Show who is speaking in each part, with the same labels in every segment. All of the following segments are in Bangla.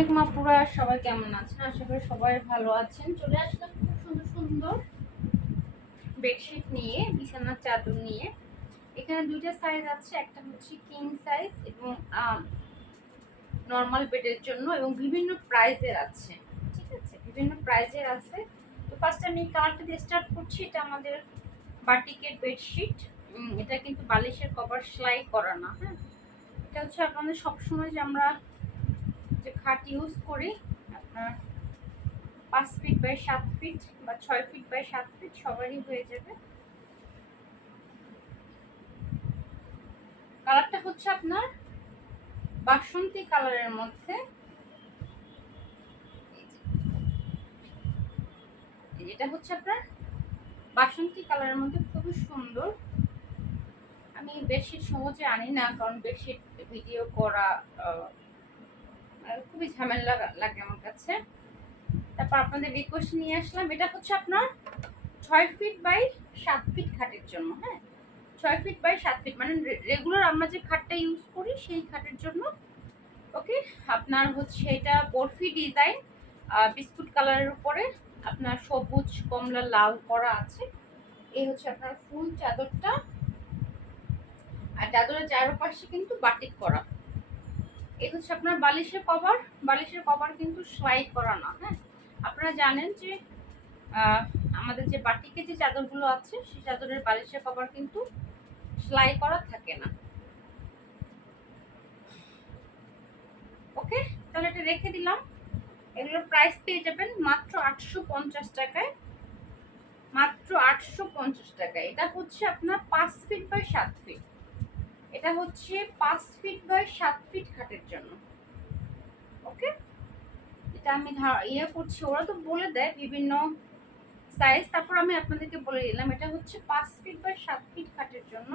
Speaker 1: আলাইকুম আপুরা, সবাই কেমন আছেন? আশা করি সবাই ভালো আছেন। চলে আসলাম খুব সুন্দর সুন্দর বেডশিট নিয়ে, বিছানার চাদর নিয়ে। এখানে দুইটা সাইজ আছে, একটা হচ্ছে কিং সাইজ এবং নর্মাল বেডের জন্য এবং বিভিন্ন প্রাইজের আছে। ঠিক আছে? বিভিন্ন প্রাইজের আছে। তো ফার্স্ট আমি কালারটা দিয়ে স্টার্ট করছি। এটা আমাদের বাটিকের বেডশিট এটা কিন্তু বালিশের কভার সেলাই করা না হ্যাঁ? এটা হচ্ছে আপনাদের সবসময় যে আমরা যে খাট ইউজ করি আপনার পাঁচ ফিট বাই সাত ফিট বা ছয় ফিট বাই সাত ফিট সবারই হয়ে যাবে। কালারটা হচ্ছে আপনার বাসন্তী কালারের মধ্যে। এটা হচ্ছে আপনার বাসন্তী কালারের মধ্যে খুবই সুন্দর। আমি বেডশিট সহজে আনি না, কারণ বেডশিট ভিডিও করা খুবই ঝামেলা লাগে আমার কাছে। তারপর আপনাদের রিকোয়েস্ট নিয়ে আসলাম, এটা হচ্ছে আপনার ছয় ফিট বাই সাত ফিট খাটের জন্য হ্যাঁ? ছয় ফিট বাই সাত ফিট মানে রেগুলার আমরা যে খাটটা ইউজ করি, সেই খাটের জন্য। ওকে আপনার হচ্ছে এটা বরফি ডিজাইন বিস্কুট কালারের উপরে আপনার সবুজ, কমলা, লাল করা আছে। এই হচ্ছে আপনার ফুল চাদরটা। আর চাদরের চারপাশে কিন্তু বাটিক করা। এই হচ্ছে আপনার বালিশের কভার। বালিশের কভার কিন্তু সেলাই করা না হ্যাঁ? আপনারা জানেন যে আমাদের যে বাটিকে যে চাদরগুলো আছে, সেই চাদরের বালিশের কভার কিন্তু সেলাই করা থাকে না। ওকে? তাহলে এটা রেখে দিলাম। এগুলোর প্রাইস পেয়ে যাবেন মাত্র আটশো পঞ্চাশ টাকায়। মাত্র আটশো পঞ্চাশ টাকায়। এটা হচ্ছে আপনার পাঁচ ফিট বাই সাত ফিট এটা হচ্ছে পাঁচ ফিট বাই সাত ফিট খাটের জন্য। ওকে এটা আমি ইয়ে করছি। ওরা তো বলে দেয় বিভিন্ন সাইজ তারপর আমি আপনাদেরকে বলে দিলাম, এটা হচ্ছে পাঁচ ফিট বাই সাত ফিট খাটের জন্য।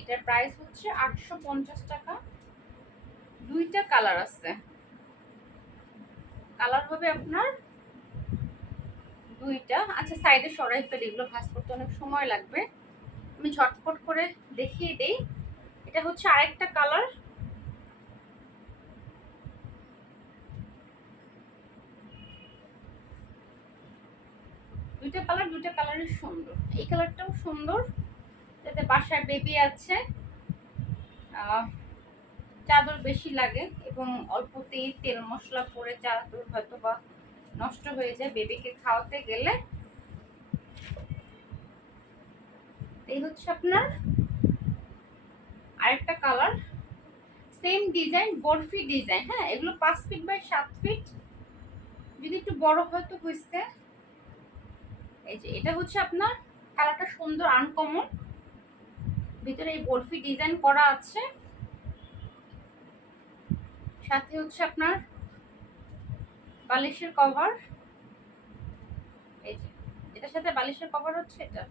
Speaker 1: এটার প্রাইস হচ্ছে আটশো পঞ্চাশ টাকা। দুইটা কালার আছে। কালার হবে আপনার দুইটা। আচ্ছা সাইডে সরাই ফেলে, এগুলো ভাজ করতে অনেক সময় লাগবে। আমি ঝটপট করে দেখিয়ে দেই। এটা হচ্ছে আরেকটা কালার। দুইটা কালার, দুইটা কালারই সুন্দর। এই কালারটাও সুন্দর। যাতে বাসায় বেবি আছে। চাদর বেশি লাগে এবং অল্পতেই তেল মশলা পরে চাদর হয়তো বা নষ্ট হয়ে যায় বেবিকে খাওয়াতে গেলে। এই হচ্ছে আপনার আরেকটা colour same design barfi design হ্যাঁ এগুলো পাঁচ ফিট বাই সাত ফিট যদি একটু বড় হয়তো হয়েছে এই যে, এটা হচ্ছে আপনার কালারটা সুন্দর আনকমন ভিতরে এই বরফি ডিজাইন করা আছে। সাথে হচ্ছে আপনার বালিশের কভার এই যে, এটার সাথে বালিশের কভার হচ্ছে এটা?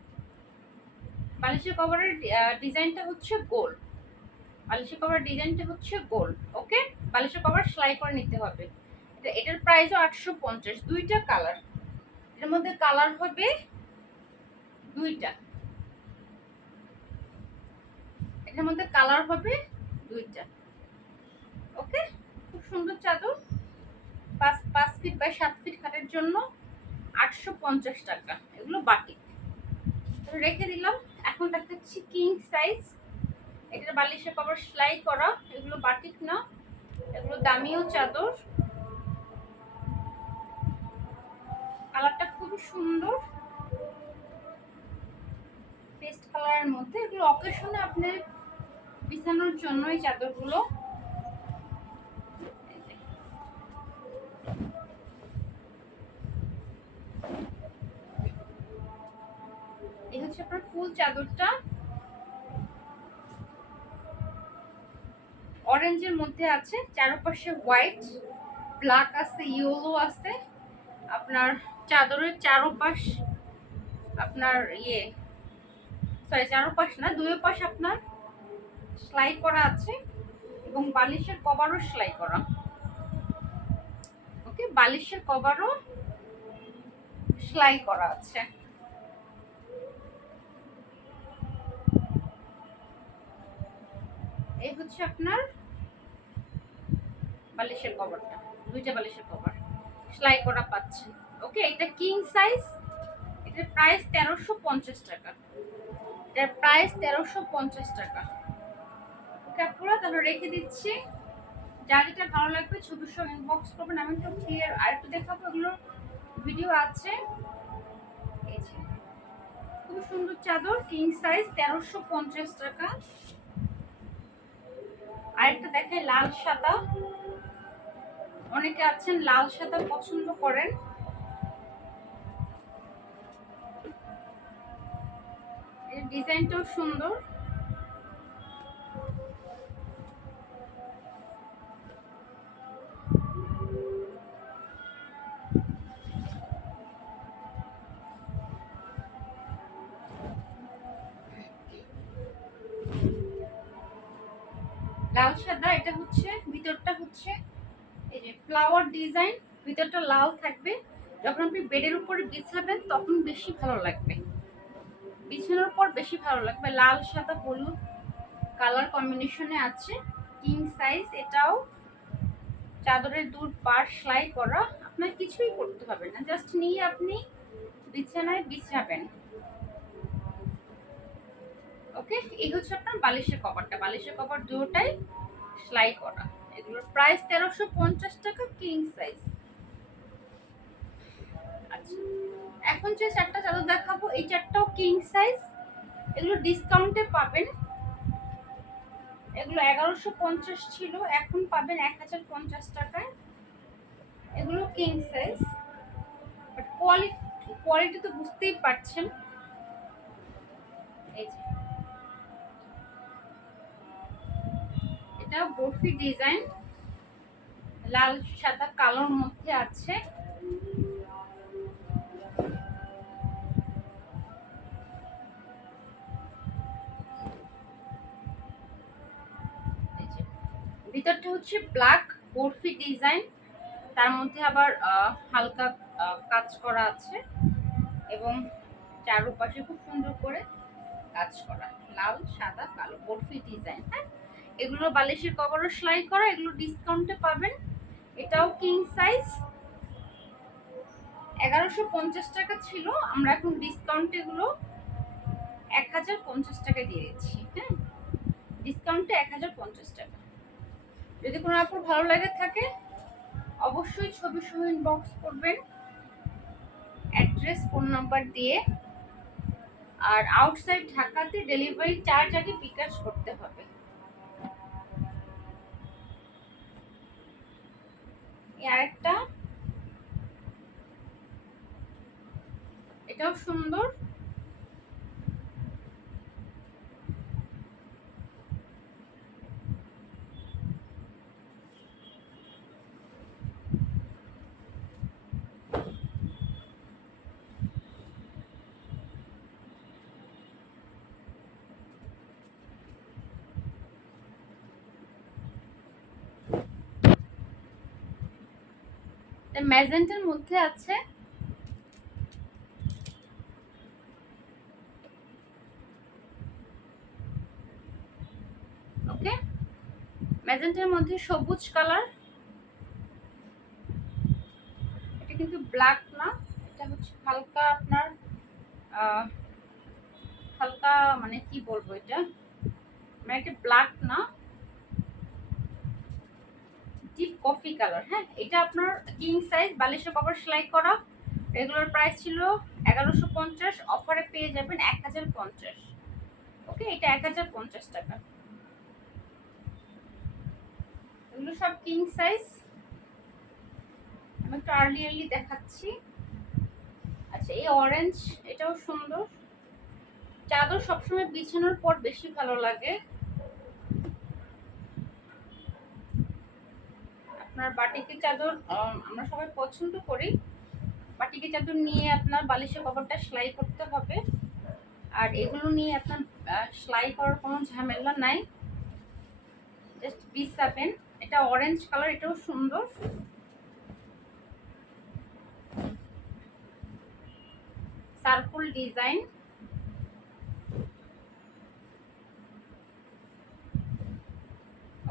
Speaker 1: বালিশের কভারের ডিজাইনটা হচ্ছে গোল বালিশের কভার ডিজাইনটা হচ্ছে গোল ওকে বালিশের কভার সেলাই করে নিতে হবে। এটা, এটার প্রাইসও আটশো পঞ্চাশ, দুইটা কালারের মধ্যে কালার হবে দুইটা। এটার মধ্যে কালার হবে দুইটা ওকে খুব সুন্দর চাদর। পাঁচ পাঁচ ফিট বাই সাত ফিট খাটের জন্য আটশো পঞ্চাশ টাকা। এগুলো বাটিক। রেখে দিলাম। এখন দেখাচ্ছি কিং সাইজ এটা বালিশের কভার সেলাই করা। এগুলো বাটিক না। এগুলো দামিও চাদর। কালারটা খুব সুন্দর। পেস্ট কালারের মধ্যে। এগুলো অকেশনে আপনার বিছানোর জন্যই এই চাদরগুলো। আপনার ফুল চাদরটা অরেঞ্জের মধ্যে আছে, চারপাশে হোয়াইট, ব্ল্যাক আছে, ইয়েলো আছে। আপনার চাদরের চারোপাশ আপনার ইয়ে সরি চারপাশ না দুই পাশ আপনার সেলাই করা আছে এবং বালিশের কভারও সেলাই করা। ওকে বালিশের কভারও সেলাই করা আছে। এই হচ্ছে আপনার বালিশের কভারটা, দুইটা বালিশের কভার। সেলাই করা পাচ্ছেন। ওকে, এটা কিং সাইজ এটার প্রাইস তেরোশো পঞ্চাশ টাকা। এটার প্রাইস তেরোশো পঞ্চাশ টাকা। আপনারা তাহলে রেখে দিচ্ছি। যা যেটা ভালো লাগবে ছবির সঙ্গে ইনবক্স করবেন, আমি একটু ক্লিয়ার আর একটু দেখাবো এগুলোর ভিডিও আছে। এই যে খুব সুন্দর চাদর কিং সাইজ তেরোশো পঞ্চাশ টাকা। আরেকটা দেখে লাল সাদা। অনেকে আছেন লাল সাদা পছন্দ করেন। ডিজাইনটাও সুন্দর। এটা হচ্ছে, ভিতরটা হচ্ছে, এই যে ফ্লাওয়ার ডিজাইন ভিতরটা লাল থাকবে। যখন আপনি বেডের উপরে বিছাবেন, তখন বেশি ভালো লাগবে। বিছানোর পর বেশি ভালো লাগবে। লাল, সাদা, হলুদ কালার কম্বিনেশনে আছে। কিং সাইজ এটাও চাদরের দূর পার সেলাই করা। আপনার কিছুই করতে হবে না। জাস্ট নিয়ে আপনি বিছানায় বিছাবেন। ওকে এই হচ্ছে আপনার বালিশের কভারটা। বালিশের কভার দুটোটাই সেলাই করা। এগুলোর প্রাইস তেরোশো পঞ্চাশ টাকা কিং সাইজ আচ্ছা এখন যে চারটা চাদর দেখাবো, এই চারটাও কিং সাইজ এগুলো ডিসকাউন্টে পাবেন। এগুলো এগারোশো পঞ্চাশ ছিল, এখন পাবেন এক হাজার পঞ্চাশ টাকায়। এগুলো king size but quality quality তো বুঝতেই পারছেন। এই যে। এটা বরফি ডিজাইন। লাল, সাদা, কালোর মধ্যে আছে। ভিতরটা হচ্ছে ব্ল্যাক বরফি ডিজাইন। তার মধ্যে আবার হালকা কাজ করা আছে। এবং চারপাশে খুব সুন্দর করে কাজ করা। লাল, সাদা, কালো, বরফি ডিজাইন হ্যাঁ? এগুলো বালিশের কভারও সেলাই করা, এগুলো ডিসকাউন্টে পাবেন। এটাও কিং সাইজ এগারোশো পঞ্চাশ টাকা ছিল, আমরা এখন ডিসকাউন্টে এগুলো এক হাজার পঞ্চাশ টাকা দিয়ে দিচ্ছি হ্যাঁ? ডিসকাউন্টে এক হাজার পঞ্চাশ টাকা। যদি কোনো আপুর ভালো লাগে থাকে, অবশ্যই ছবি সহ ইনবক্স করবেন অ্যাড্রেস ফোন নাম্বার দিয়ে। আর আউটসাইড ঢাকাতে ডেলিভারি চার্জ আগে বিকাশ করতে হবে। আরেকটা। এটাও সুন্দর। ম্যাজেন্টার মধ্যে আছে ওকে? ম্যাজেন্টার মধ্যে সবুজ কালার। এটা কিন্তু ব্ল্যাক না, এটা হচ্ছে হালকা আপনার হালকা মানে কি বলব এটা? মানে এটা ব্ল্যাক না। ডিপ কফি কালার হ্যাঁ? এটা আপনার কিং সাইজ বালিশের কভার সেলাই করা। রেগুলার প্রাইস ছিল এগারোশো পঞ্চাশ অফারে পেয়ে যাবেন এক হাজার পঞ্চাশ। ওকে এটা এক হাজার পঞ্চাশ টাকা। এগুলো সব কিং সাইজ আমি একটু আর্লি আর্লি দেখাচ্ছি। আচ্ছা এই অরেঞ্জ এটাও সুন্দর। চাদর সবসময় বিছানোর পর বেশি ভালো লাগে। আপনার বাটিকে চাদর আমরা সবাই পছন্দ করি। বাটিকে চাদর নিয়ে আপনার বালিশের কভারটা সেলাই করতে হবে। আর এগুলো নিয়ে আপনার সেলাই করার কোনো ঝামেলা নাই। জাস্ট বিছাবেন এটা অরেঞ্জ কালার এটাও সুন্দর। Circle design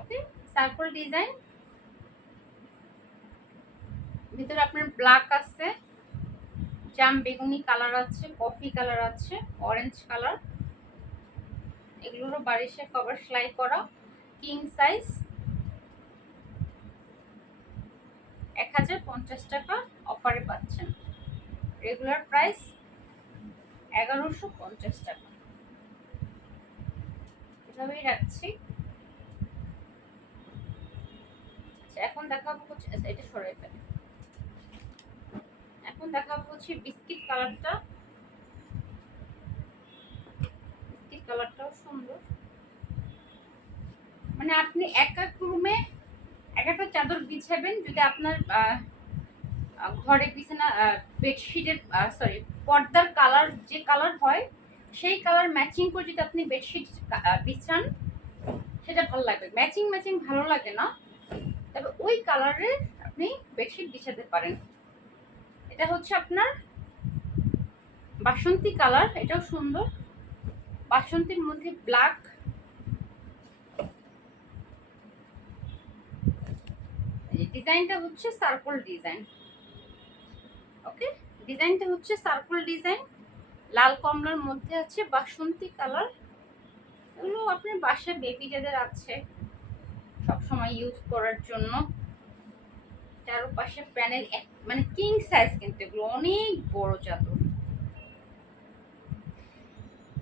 Speaker 1: okay circle design ভিতরে আপনার ব্ল্যাক আছে জাম বেগুনি কালার আছে কফি কালার আছে অরেঞ্জ কালার এগুলোরও বারিশে কভার সেলাই করা কিং সাইজ এক হাজার পঞ্চাশ টাকা অফারে পাচ্ছেন। রেগুলার প্রাইস এগারোশো পঞ্চাশ টাকা। এভাবেই রাখছি। আচ্ছা, এখন দেখাবো আচ্ছা, এটা সরাই ফেলে এখন দেখাবো হচ্ছে বিস্কিট কালারটা। বিস্কিট কালারটাও সুন্দর। মানে আপনি এক এক রুমে, এক একটা চাদর বিছাবেন যদি আপনার ঘরে বিছানা বেডশিটের সরি পর্দার কালার যে কালার হয়, সেই কালার ম্যাচিং করে যদি আপনি বেডশিট বিছান, সেটা ভালো লাগবে। ম্যাচিং ম্যাচিং ভালো লাগে না। তবে ওই কালারের আপনি বেডশিট বিছাতে পারেন। এটা হচ্ছে আপনার বাসন্তী কালার, এটাও সুন্দর। বাসন্তীর মধ্যে ব্ল্যাক ডিজাইনটা হচ্ছে সার্কল ডিজাইন ওকে ডিজাইনটা হচ্ছে সার্কল ডিজাইন লাল কমলার মধ্যে আছে বাসন্তী কালার। এগুলো আপনার বাসায় বেবি যাদের আছে, সবসময় ইউজ করার জন্য। চারপাশে প্যানেল মানে কিং সাইজ কিন্তু এগুলো, অনেক বড় চাদর।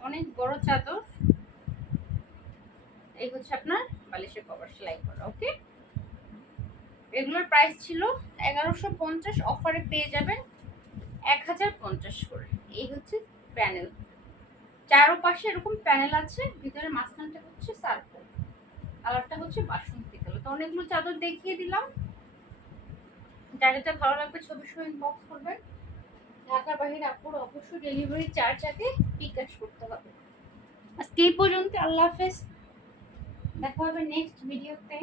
Speaker 1: অনেক বড় চাদর। এই হচ্ছে আপনার বালিশের কভার সেলাই করা ওকে এগুলোর প্রাইস ছিল এগারোশো পঞ্চাশ অফারে পেয়ে যাবেন এক হাজার পঞ্চাশ করে। এই হচ্ছে প্যানেল। চারোপাশে এরকম প্যানেল আছে, ভিতরে মাঝখানটা হচ্ছে সার্কেল কালারটা হচ্ছে বাসন্তী কালার তো অনেকগুলো চাদর দেখিয়ে দিলাম। যার ভালো লাগবে ছবি সহ ইনবক্স করবেন। ঢাকার বাইরে আপুর অবশ্যই ডেলিভারি চার্জ আগে বিকাশ করতে হবে। আজকে এই পর্যন্ত, আল্লাহ হাফেজ। দেখা হবে নেক্সট ভিডিওতে